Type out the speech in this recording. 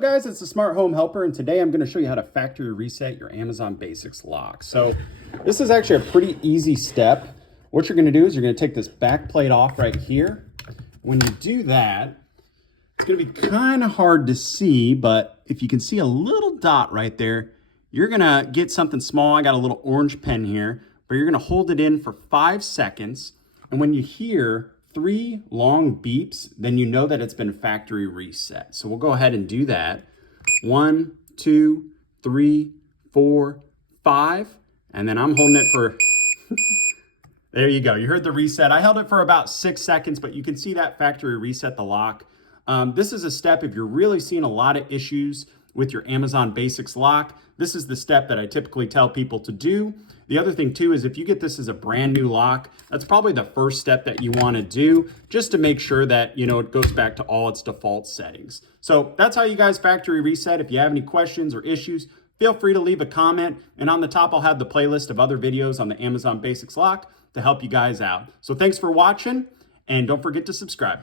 Guys, it's the Smart Home Helper, and today I'm going to show you how to factory reset your Amazon Basics lock. So this is actually a pretty easy step. What you're going to do is you're going to take this back plate off right here. When you do that, it's going to be kind of hard to see, but if you can see a little dot right there, you're going to get something small. I got a little orange pen here, but you're going to hold it in for 5 seconds. And when you hear 3 long beeps, then you know that it's been factory reset. So we'll go ahead and do that. 1, 2, 3, 4, 5. And then I'm holding it for, there you go. You heard the reset. I held it for about 6 seconds, but you can see that factory reset the lock. This is a step if you're really seeing a lot of issues with your Amazon Basics lock. This is the step that I typically tell people to do. The other thing too is if you get this as a brand new lock, that's probably the first step that you want to do just to make sure that, you know, it goes back to all its default settings. So that's how you guys factory reset. If you have any questions or issues, feel free to leave a comment. And on the top, I'll have the playlist of other videos on the Amazon Basics lock to help you guys out. So thanks for watching, and don't forget to subscribe.